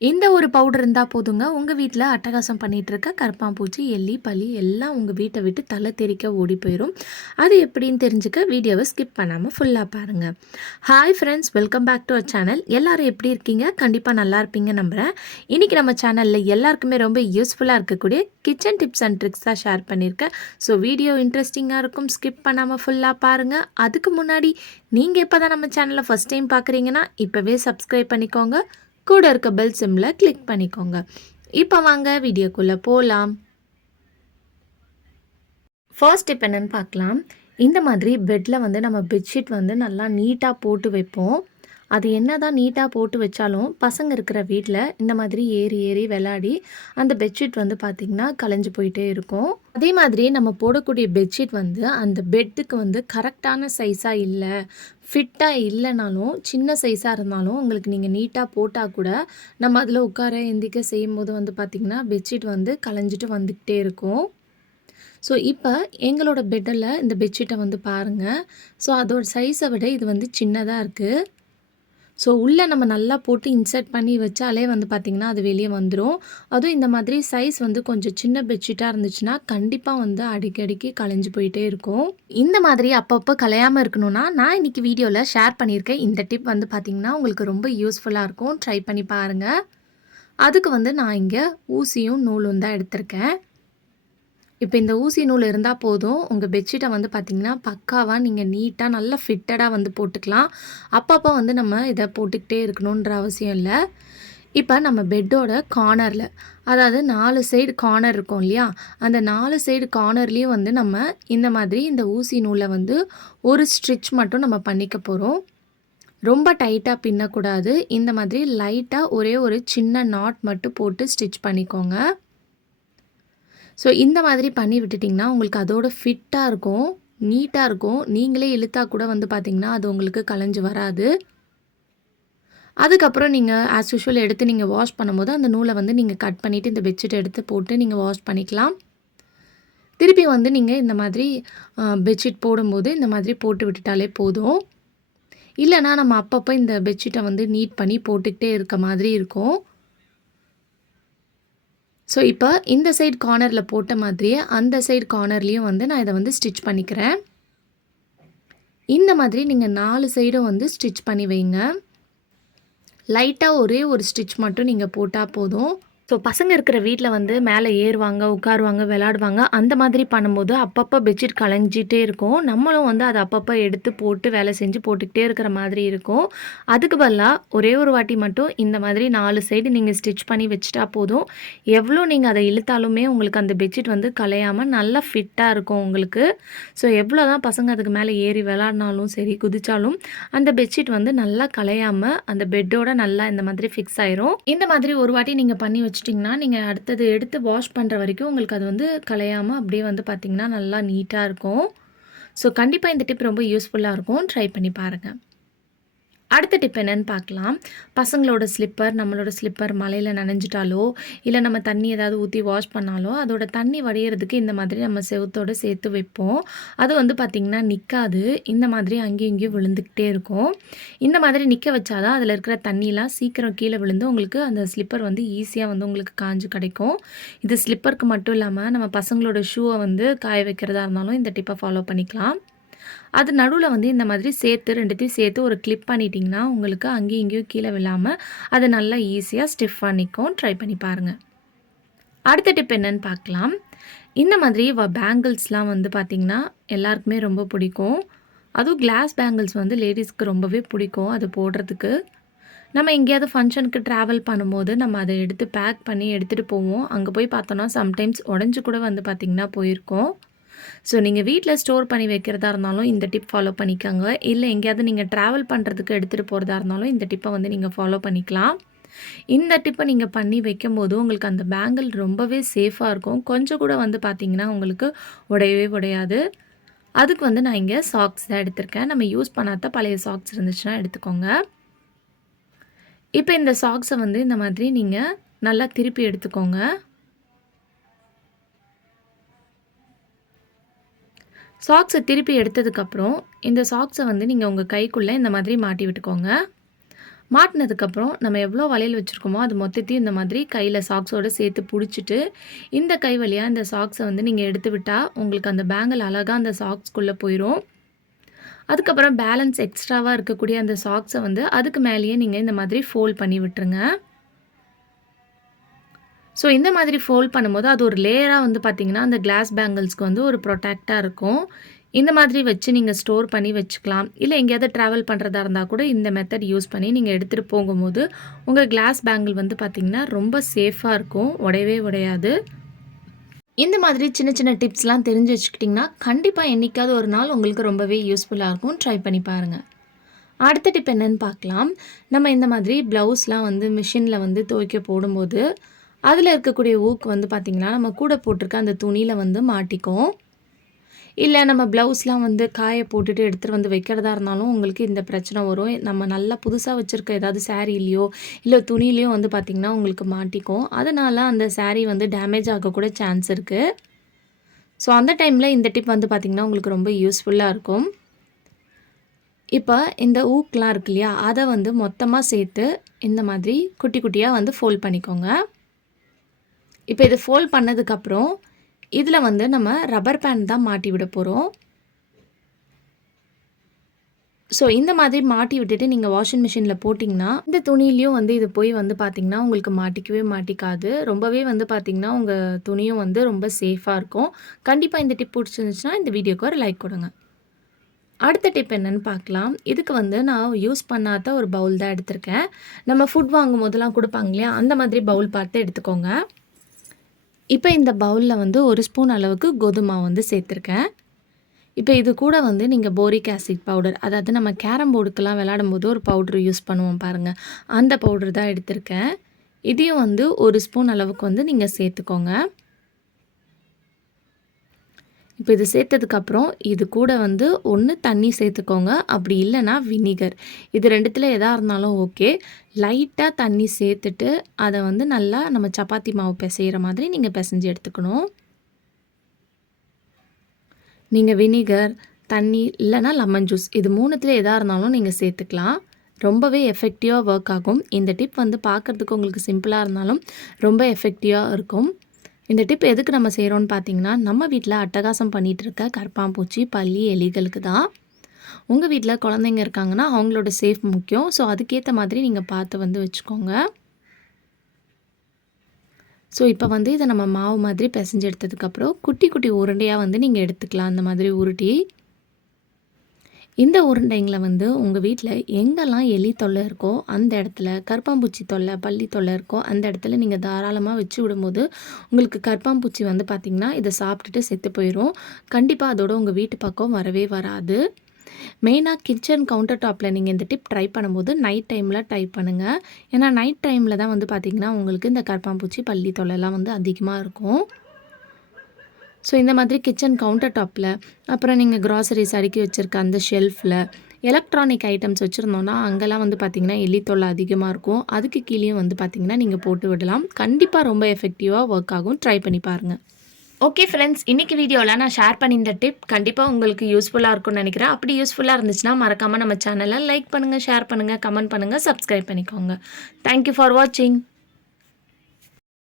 இந்த ஒரு பவுடர் இருந்தா போதுங்க, உங்க வீட்ல அட்டகாசம் பண்ணிட்டு இருக்க கரப்பான்பூச்சி, எலி, பல்லி எல்லாம் உங்க வீட்ட விட்டு தல தெறிக்க ஓடி போயிரும். அது எப்படின்னு தெரிஞ்சுக்க வீடியோவ ஸ்கிப் பண்ணாம ஃபுல்லா பாருங்க. Hi friends, welcome back to our channel. எல்லாரும் எப்படி இருக்கீங்க? கண்டிப்பா நல்லா இருப்பீங்கன்னு நம்புறேன். இன்னைக்கு நம்ம சேனல்ல எல்லாருக்குமே ரொம்ப யூஸ்ஃபுல்லா இருக்கக்கூடிய கிச்சன் டிப்ஸ் அண்ட் ட்ரிக்ஸ் தான் ஷேர் பண்ணியிருக்கேன். ஸோ வீடியோ இன்ட்ரெஸ்டிங்கா இருக்கும். ஸ்கிப் பண்ணாம ஃபுல்லா பாருங்க. அதுக்கு முன்னாடி நீங்க இப்பதான் நம்ம சேனல ஃபர்ஸ்ட் டைம் பார்க்குறீங்கன்னா, இப்பவே சப்ஸ்கிரைப் பண்ணிக்கோங்க. கூட இருக்க பெல் சிம்ல கிளிக் பண்ணிக்கோங்க. இப்போ வாங்க வீடியோக்குள்ள போலாம். ஃபர்ஸ்ட் டிப் என்னன்னு பார்க்கலாம். இந்த மாதிரி பெட்ல வந்து நம்ம பெட்ஷீட் வந்து நல்லா நீட்டா போட்டு வைப்போம். அது என்னதான் நீட்டா போட்டு வச்சாலும், பசங்க இருக்கிற வீட்ல இந்த மாதிரி ஏறி ஏறி விளையாடி அந்த பெட்ஷீட் வந்து பார்த்திங்கன்னா கலைஞ்சு போயிட்டே இருக்கும். அதே மாதிரி நம்ம போடக்கூடிய பெட்ஷீட் வந்து அந்த பெட்டுக்கு வந்து கரெக்டான சைஸா இல்ல, ஃபிட்டா இல்லனாலும், சின்ன சைஸா இருந்தாலும் உங்களுக்கு நீங்க நீட்டா போட்டா கூட, நம்ம அதில உட்கார, எந்திரிக்க செய்யும்போது வந்து பார்த்திங்கன்னா, பெட்ஷீட் வந்து கலைஞ்சிட்டு வந்துக்கிட்டே இருக்கும். ஸோ, இப்ப எங்களோட பெட்டுல இந்த பெட்ஷீட்ட வந்து பாருங்க. ஸோ, அதோட சைஸ விட இது வந்து சின்னதா இருக்கு. ஸோ, உள்ள நம்ம நல்லா போட்டு இன்சர்ட் பண்ணி வச்சாலே வந்து பார்த்திங்கன்னா, அது வெளிய வந்துரும். அதுவும் இந்த மாதிரி சைஸ் வந்து கொஞ்சம் சின்ன பெட்ஷீட்டா இருந்துச்சுன்னா, கண்டிப்பா வந்து அடிக்கடிக்கு கலைஞ்சு போயிட்டே இருக்கும். இந்த மாதிரி அப்பப்போ கலையாம இருக்கணும்னா, நான் இன்னைக்கு வீடியோல ஷேர் பண்ணியிருக்கேன். இந்த டிப் வந்து பார்த்திங்கன்னா, உங்களுக்கு ரொம்ப யூஸ்ஃபுல்லா இருக்கும். ட்ரை பண்ணி பாருங்க. அதுக்கு வந்து நான் இங்க ஊசியும், நூலும் தான் எடுத்திருக்கேன். இப்ப இந்த ஊசி நூல் இருந்தா போதும். உங்க பெட்ஷீட்ட வந்து பார்த்தீங்கன்னா, பக்காவா நீங்க நீட்டா நல்லா ஃபிட்டடா வந்து போட்டுக்கலாம். அப்பப்போ வந்து நம்ம இத போட்டுக்கிட்டே இருக்கணுன்ற அவசியம் இல்ல. இப்ப நம்ம பெட்டோட கார்னர்ல, அதாவது 4 சைடு கார்னர் இருக்கும் இல்லையா? அந்த 4 சைடு கார்னர்லயும் வந்து நம்ம இந்த மாதிரி இந்த ஊசி நூல வந்து ஒரு ஸ்டிட்ச் மட்டும் நம்ம பண்ணிக்க போறோம். ரொம்ப டைட்டா பின்னக்கூடாது. இந்த மாதிரி லைட்டா ஒரே ஒரு சின்ன நாட் மட்டும் போட்டு ஸ்டிட்ச் பண்ணிக்கோங்க. ஸோ இந்த மாதிரி பண்ணி விட்டுட்டிங்கன்னா, உங்களுக்கு அதோட ஃபிட்டா இருக்கும். நீட்டா இருக்கும். நீங்களே இழுத்தா கூட வந்து பார்த்தீங்கன்னா, அது உங்களுக்கு கலஞ்சு வராது. அதுக்கப்புறம் நீங்க ஆஸ் யூசுவல் எடுத்து நீங்க வாஷ் பண்ணும்போது, அந்த நூல வந்து நீங்க கட் பண்ணிட்டு, இந்த பெட்ஷீட் எடுத்து போட்டு நீங்க வாஷ் பண்ணிக்கலாம். திருப்பி வந்து நீங்க இந்த மாதிரி பெட்ஷீட் போடும்போது, இந்த மாதிரி போட்டு விட்டுட்டாலே போதும். இல்லன்னா நம்ம அப்பப்போ இந்த பெட்ஷீட்ட வந்து நீட் பண்ணி போட்டுக்கிட்டே இருக்க மாதிரி இருக்கும். ஸோ, இப்போ இந்த சைடு கார்னர்ல போட்ட மாதிரியே, அந்த சைடு கார்னர்லயும் வந்து நான் இத வந்து ஸ்டிட்ச் பண்ணிக்கிறேன். இந்த மாதிரி நீங்க 4 சைடும் வந்து ஸ்டிட்ச் பண்ணி வைங்க. லைட்டா ஒரே ஒரு ஸ்டிட்ச் மட்டும் நீங்க போட்டா போதும். ஸோ, பசங்க இருக்கிற வீட்ல வந்து மேலே ஏறுவாங்க, உட்காருவாங்க, விளையாடுவாங்க. அந்த மாதிரி பண்ணும்போது அப்பப்போ பெட்ஷீட் கலைஞ்சிட்டே இருக்கும். நம்மளும் வந்து அத அப்பப்போ எடுத்து போட்டு வேலை செஞ்சு போட்டுக்கிட்டே இருக்கிற மாதிரி இருக்கும். அதுக்கு பதிலா ஒரே ஒரு வாட்டி மட்டும் இந்த மாதிரி 4 சைடு நீங்க ஸ்டிட்ச் பண்ணி வச்சுட்டா போதும். எவ்வளோ நீங்க அத இழுத்தாலுமே உங்களுக்கு அந்த பெட்ஷீட் வந்து கலையாம நல்லா ஃபிட்டா இருக்கும் உங்களுக்கு. ஸோ, எவ்வளோ தான் பசங்க அதுக்கு மேலே ஏறி விளையாடினாலும் சரி, குதிச்சாலும் அந்த பெட்ஷீட் வந்து நல்லா கலையாம அந்த பெட்டோட நல்லா இந்த மாதிரி ஃபிக்ஸ் ஆயிரும். இந்த மாதிரி ஒரு வாட்டி நீங்க பண்ணி வச்சுட்டிங்கன்னா, நீங்க அடுத்தது எடுத்து வாஷ் பண்ற வரைக்கும் உங்களுக்கு அது வந்து கலையாம அப்படியே வந்து பார்த்தீங்கன்னா, நல்லா நீட்டா இருக்கும். ஸோ, கண்டிப்பா இந்த டிப் ரொம்ப யூஸ்ஃபுல்லா இருக்கும். ட்ரை பண்ணி பாருங்க. அடுத்த டிப் என்னன்னு பார்க்கலாம். பசங்களோட ஸ்லிப்பர், நம்மளோட ஸ்லிப்பர் மழையில நனைஞ்சிட்டாலோ, இல்ல நம்ம தண்ணி ஏதாவது ஊத்தி வாஷ் பண்ணாலோ, அதோட தண்ணி வடியறதுக்கு இந்த மாதிரி நம்ம செவுத்தோட சேர்த்து வைப்போம். அது வந்து பார்த்திங்கன்னா நிக்காது. இந்த மாதிரி அங்கேயும் இங்கேயும் விழுந்துக்கிட்டே இருக்கும். இந்த மாதிரி நிக்க வச்சா தான் அதில இருக்கிற தண்ணிலாம் சீக்கிரம் கீழ விழுந்து உங்களுக்கு அந்த ஸ்லிப்பர் வந்து ஈஸியா வந்து உங்களுக்கு காஞ்சு கிடைக்கும். இது ஸ்லிப்பருக்கு மட்டும் இல்லாம நம்ம பசங்களோட ஷூவ வந்து காய வைக்கிறதா இருந்தாலும் இந்த டிப்ப ஃபாலோ பண்ணிக்கலாம். அது நடுவுல வந்து இந்த மாதிரி சேர்த்து 2த்தையும் சேர்த்து ஒரு கிளிப் பண்ணிட்டீங்கன்னா, உங்களுக்கு அங்கேயும் இங்கேயும் கீழ விழாம, அது நல்லா ஈஸியா ஸ்டிஃப்பா நிக்கும். ட்ரை பண்ணி பாருங்க. அடுத்த டிப் என்னன்னு பார்க்கலாம். இந்த மாதிரி பேங்கிள்ஸ்லாம் வந்து பார்த்தீங்கன்னா, எல்லாருக்குமே ரொம்ப பிடிக்கும். அதுவும் கிளாஸ் பேங்கிள்ஸ் வந்து லேடீஸ்க்கு ரொம்பவே பிடிக்கும் அது போடுறதுக்கு. நம்ம எங்கேயாவது ஃபங்ஷனுக்கு ட்ராவல் பண்ணும்போது, நம்ம அத எடுத்து பேக் பண்ணி எடுத்துட்டு போவோம். அங்க போய் பார்த்தோம்னா, சம்டைம்ஸ் உடைஞ்சு கூட வந்து பார்த்தீங்கன்னா போயிருக்கும். ஸோ, நீங்க வீட்ல ஸ்டோர் பண்ணி வைக்கிறதா இருந்தாலும் இந்த டிப் ஃபாலோ பண்ணிக்கோங்க. இல்ல எங்கேயாவது நீங்க ட்ராவல் பண்ணுறதுக்கு எடுத்துட்டு போறதா இருந்தாலும் இந்த டிப்ப வந்து நீங்க ஃபாலோ பண்ணிக்கலாம். இந்த டிப்ப நீங்க பண்ணி வைக்கும்போது உங்களுக்கு அந்த பேங்கிள் ரொம்பவே சேஃபா இருக்கும். கொஞ்சம் கூட வந்து பார்த்தீங்கன்னா, உங்களுக்கு உடையவே உடையாது. அதுக்கு வந்து நான் இங்க சாக்ஸ் தான் எடுத்திருக்கேன். நம்ம யூஸ் பண்ணாத பழைய சாக்ஸ் இருந்துச்சுன்னா எடுத்துக்கோங்க. இப்ப இந்த சாக்ஸ வந்து இந்த மாதிரி நீங்க நல்லா திருப்பி எடுத்துக்கோங்க. சாக்ஸ திருப்பி எடுத்ததுக்கப்புறம், இந்த சாக்ஸ வந்து நீங்க உங்க கைக்குள்ள இந்த மாதிரி மாட்டி விட்டுக்கோங்க. மாட்டினதுக்கப்புறம் நம்ம எவ்வளோ வளையல் வச்சுருக்கோமோ அது மொத்தத்தையும் இந்த மாதிரி கையில் சாக்ஸோடு சேர்த்து பிடிச்சிட்டு இந்த கை வழியாக இந்த சாக்ஸை வந்து நீங்கள் எடுத்து விட்டால் உங்களுக்கு அந்த பேங்கிள் அழகாக அந்த சாக்ஸ்குள்ளே போயிடும். அதுக்கப்புறம் பேலன்ஸ் எக்ஸ்ட்ராவாக இருக்கக்கூடிய அந்த சாக்ஸை வந்து அதுக்கு மேலேயே நீங்கள் இந்த மாதிரி ஃபோல்ட் பண்ணி விட்டுருங்க. ஸோ இந்த மாதிரி ஃபோல்ட் பண்ணும்போது அது ஒரு லேயராக வந்து பார்த்திங்கன்னா அந்த கிளாஸ் பேங்கிள்ஸ்க்கு வந்து ஒரு ப்ரொடெக்டாக இருக்கும். இந்த மாதிரி வச்சு நீங்கள் ஸ்டோர் பண்ணி வச்சுக்கலாம். இல்லை எங்கேயாவது ட்ராவல் பண்ணுறதா இருந்தால் கூட இந்த மெத்தட் யூஸ் பண்ணி நீங்கள் எடுத்துகிட்டு போகும்போது உங்கள் கிளாஸ் பேங்கிள் வந்து பார்த்திங்கன்னா ரொம்ப சேஃபாக இருக்கும், உடையவே உடையாது. இந்த மாதிரி சின்ன சின்ன டிப்ஸ்லாம் தெரிஞ்சு வச்சுக்கிட்டிங்கன்னா கண்டிப்பாக என்றைக்காவது ஒரு நாள் உங்களுக்கு ரொம்பவே யூஸ்ஃபுல்லாக இருக்கும். ட்ரை பண்ணி பாருங்கள். அடுத்த டிப் என்னென்னு பார்க்கலாம். நம்ம இந்த மாதிரி ப்ளவுஸ்லாம் வந்து மிஷினில் வந்து துவைக்க போடும்போது அதில் இருக்கக்கூடிய ஊக்கு வந்து பார்த்திங்கன்னா நம்ம கூட போட்டிருக்க அந்த துணியில் வந்து மாட்டிக்கும். இல்லை நம்ம ப்ளவுஸ்லாம் வந்து காய போட்டுட்டு எடுத்துகிட்டு வந்து வைக்கிறதா இருந்தாலும் உங்களுக்கு இந்த பிரச்சனை வரும். நம்ம நல்லா புதுசாக வச்சுருக்க ஏதாவது சாரீலையோ இல்லை துணிலையோ வந்து பார்த்திங்கன்னா உங்களுக்கு மாட்டிக்கும். அதனால் அந்த சாரீ வந்து டேமேஜ் ஆகக்கூட சான்ஸ் இருக்குது. ஸோ அந்த டைமில் இந்த டிப் வந்து பார்த்திங்கன்னா உங்களுக்கு ரொம்ப யூஸ்ஃபுல்லாக இருக்கும். இப்போ இந்த ஊக்கெலாம் இருக்கு இல்லையா, அதை வந்து மொத்தமாக சேர்த்து இந்த மாதிரி குட்டி குட்டியாக வந்து ஃபோல்ட் பண்ணிக்கோங்க. இப்போ இது ஃபோல்ட் பண்ணதுக்கப்புறம் இதில் வந்து நம்ம ரப்பர் பேண்ட் தான் மாட்டி விட போகிறோம். ஸோ இந்த மாதிரி மாட்டி விட்டுட்டு நீங்கள் வாஷிங் மிஷினில் போட்டிங்கன்னா இந்த துணியிலையும் வந்து இது போய் வந்து பார்த்திங்கன்னா உங்களுக்கு மாட்டிக்கவே மாட்டிக்காது. ரொம்பவே வந்து பார்த்திங்கன்னா உங்கள் துணியும் வந்து ரொம்ப சேஃபாக இருக்கும். கண்டிப்பாக இந்த டிப் பிடிச்சிருந்துச்சுன்னா இந்த வீடியோக்கு ஒரு லைக் கொடுங்க. அடுத்த டிப் என்னென்னு பார்க்கலாம். இதுக்கு வந்து நான் யூஸ் பண்ணாத ஒரு பவுல் தான் எடுத்திருக்கேன். நம்ம ஃபுட் வாங்கும் போதெல்லாம் கொடுப்பாங்க இல்லையா, அந்த மாதிரி பவுல் பார்த்து எடுத்துக்கோங்க. இப்போ இந்த பவுலில் வந்து 1 ஸ்பூன் அளவுக்கு கோதுமை வந்து சேர்த்துருக்கேன். இப்போ இது கூட வந்து நீங்கள் போரிக் ஆசிட் பவுடர், அதாவது நம்ம கேரம் போர்டுக்கெல்லாம் விளையாடும்போது ஒரு பவுட்ரு யூஸ் பண்ணுவோம் பாருங்கள், அந்த பவுட்ரு தான் எடுத்திருக்கேன். இதையும் வந்து 1 ஸ்பூன் அளவுக்கு வந்து நீங்கள் சேர்த்துக்கோங்க. இப்போ இது சேர்த்ததுக்கப்புறம் இது கூட வந்து ஒன்று தண்ணி சேர்த்துக்கோங்க, அப்படி இல்லைன்னா வினிகர். இது 2த்தில் எதாக இருந்தாலும் ஓகே. லைட்டாக தண்ணி சேர்த்துட்டு அதை வந்து நல்லா நம்ம சப்பாத்தி மாவு பிசைகிற மாதிரி நீங்கள் பிசைஞ்சு எடுத்துக்கணும். நீங்கள் வினிகர், தண்ணி இல்லைன்னா லெமன் ஜூஸ், இது 3த்தில் எதாக இருந்தாலும் நீங்கள் சேர்த்துக்கலாம். ரொம்பவே எஃபெக்டிவாக ஒர்க் ஆகும். இந்த டிப் வந்து பார்க்குறதுக்கு உங்களுக்கு சிம்பிளாக இருந்தாலும் ரொம்ப எஃபெக்டிவாக இருக்கும். இந்த டிப் எதுக்கு நம்ம செய்கிறோன்னு பார்த்தீங்கன்னா, நம்ம வீட்டில் அட்டகாசம் பண்ணிகிட்டு இருக்க கரப்பான்பூச்சி, பல்லி, எலிகளுக்கு தான். உங்கள் வீட்டில் குழந்தைங்க இருக்காங்கன்னா அவங்களோட சேஃப் முக்கியம். ஸோ அதுக்கேற்ற மாதிரி நீங்கள் பார்த்து வந்து வச்சுக்கோங்க. ஸோ இப்போ வந்து இதை நம்ம மாவு மாதிரி பிசைஞ்சு எடுத்ததுக்கப்புறம் குட்டி குட்டி உருண்டையாக வந்து நீங்கள் எடுத்துக்கலாம். அந்த மாதிரி உருட்டி இந்த உருண்டைங்களை வந்து உங்கள் வீட்டில் எங்கெல்லாம் எலி தொல்லை இருக்கோ அந்த இடத்துல, கரப்பான்பூச்சி தொல்லை, பல்லி தொல்லை இருக்கோ அந்த இடத்துல நீங்கள் தாராளமாக வச்சு விடும்போது உங்களுக்கு கரப்பான்பூச்சி வந்து பார்த்திங்கன்னா இதை சாப்பிட்டுட்டு செத்து போயிடும். கண்டிப்பாக அதோட உங்கள் வீட்டு பக்கம் வரவே வராது. மெயினாக கிச்சன் கவுண்டர் டாப்பில் நீங்கள் இந்த டிப் ட்ரை பண்ணும்போது நைட் டைமில் ட்ரை பண்ணுங்கள். ஏன்னா நைட் டைமில் தான் வந்து பார்த்திங்கன்னா உங்களுக்கு இந்த கரப்பான்பூச்சி, பல்லி தொல்லைலாம் வந்து அதிகமாக இருக்கும். ஸோ இந்த மாதிரி கிச்சன் கவுண்டர் டாப்பில், அப்புறம் நீங்கள் க்ராசரிஸ் அடுக்கி வச்சுருக்க அந்த ஷெல்ஃபில், எலக்ட்ரானிக் ஐட்டம்ஸ் வச்சுருந்தோன்னா அங்கெல்லாம் வந்து பார்த்திங்கன்னா எலி தொல்லை அதிகமாக இருக்கும். அதுக்கு கீழேயும் வந்து பார்த்திங்கன்னா நீங்கள் போட்டு விடலாம். கண்டிப்பாக ரொம்ப எஃபெக்டிவாக ஒர்க் ஆகும். ட்ரை பண்ணி பாருங்கள். ஓகே ஃப்ரெண்ட்ஸ், இன்றைக்கி வீடியோவில் நான் ஷேர் பண்ணி இந்த டிப் கண்டிப்பாக உங்களுக்கு யூஸ்ஃபுல்லாக இருக்கும்னு நினைக்கிறேன். அப்படி யூஸ்ஃபுல்லாக இருந்துச்சுன்னா மறக்காமல் நம்ம சேனலை லைக் பண்ணுங்கள், ஷேர் பண்ணுங்கள், கமெண்ட் பண்ணுங்கள், சப்ஸ்கிரைப் பண்ணிக்கோங்க. தேங்க்யூ ஃபார் வாட்சிங்.